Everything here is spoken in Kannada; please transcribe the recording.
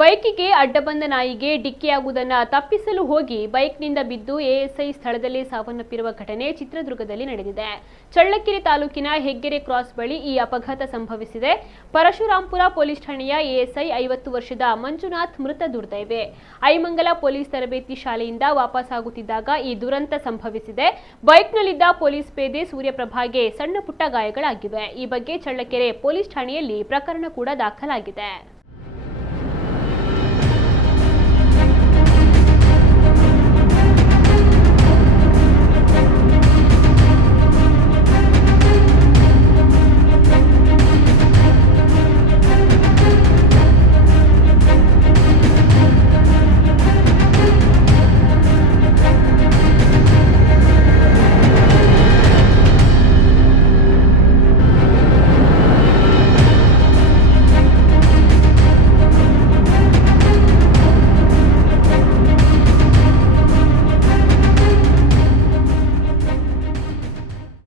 ಬೈಕಿಗೆ ಅಡ್ಡ ಬಂದ ನಾಯಿಗೆ ಡಿಕ್ಕಿಯಾಗುವುದನ್ನು ತಪ್ಪಿಸಲು ಹೋಗಿ ಬೈಕ್ನಿಂದ ಬಿದ್ದು ಎಎಸ್ಐ ಸ್ಥಳದಲ್ಲಿ ಸಾವನ್ನಪ್ಪಿರುವ ಘಟನೆ ಚಿತ್ರದುರ್ಗದಲ್ಲಿ ನಡೆದಿದೆ. ಚಳ್ಳಕೆರೆ ತಾಲೂಕಿನ ಹೆಗ್ಗೆರೆ ಕ್ರಾಸ್ ಬಳಿ ಈ ಅಪಘಾತ ಸಂಭವಿಸಿದೆ. ಪರಶುರಾಂಪುರ ಪೊಲೀಸ್ ಠಾಣೆಯ ಎಎಸ್ಐ 50 ವರ್ಷದ ಮಂಜುನಾಥ್ ಮೃತ ದುರ್ದೈವಿ. ಐಮಂಗಲ ಪೊಲೀಸ್ ತರಬೇತಿ ಶಾಲೆಯಿಂದ ವಾಪಸ್ಸಾಗುತ್ತಿದ್ದಾಗ ಈ ದುರಂತ ಸಂಭವಿಸಿದೆ. ಬೈಕ್ನಲ್ಲಿದ್ದ ಪೊಲೀಸ್ ಪೇದೆ ಸೂರ್ಯಪ್ರಭಾಗೆ ಸಣ್ಣ ಪುಟ್ಟ ಗಾಯಗಳಾಗಿವೆ. ಈ ಬಗ್ಗೆ ಚಳ್ಳಕೆರೆ ಪೊಲೀಸ್ ಠಾಣೆಯಲ್ಲಿ ಪ್ರಕರಣ ಕೂಡ ದಾಖಲಾಗಿದೆ.